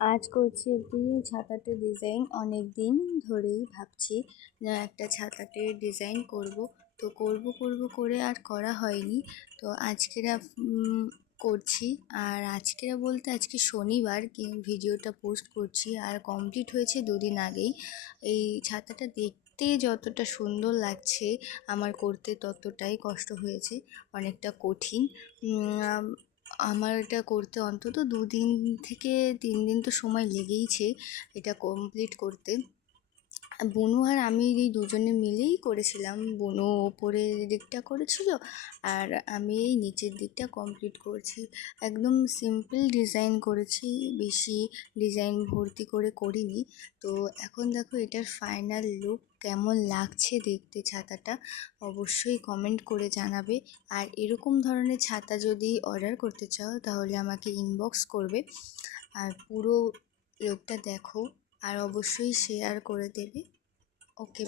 আজ করছি একটি ছাতাতে ডিজাইন। অনেক দিন ধরেই ভাবছি যে একটা ছাতাতে ডিজাইন করব, তো করব করে আর করা হয়নি। তো আজকেরা করছি। আর আজকেরা বলতে আজকে শনিবার ভিডিওটা পোস্ট করছি, আর কমপ্লিট হয়েছে দুদিন আগেই। এই ছাতাটা দেখতে যতটা সুন্দর লাগছে, আমার করতে ততটাই কষ্ট হয়েছে, অনেকটা কঠিন। আমার এটা করতে অন্তত 2 দিন থেকে 3 দিন তো সময় লেগেইছে এটা কমপ্লিট করতে। বুনু আর আমি এই দুজনে মিলেই করেছিলাম। বুনু ওপরের দিকটা করেছিল আর আমি এই নিচের দিকটা কমপ্লিট করছি। একদম সিম্পল ডিজাইন করেছি, বেশি ডিজাইন ভর্তি করে করিনি। তো এখন দেখো এটার ফাইনাল লুক কেমন লাগছে দেখতে ছাতাটা, অবশ্যই কমেন্ট করে জানাবে। আর এরকম ধরনের ছাতা যদি অর্ডার করতে চাও তাহলে আমাকে ইনবক্স করবে। আর পুরো লুকটা দেখো আর অবশ্যই শেয়ার করে দেবে। ওকে।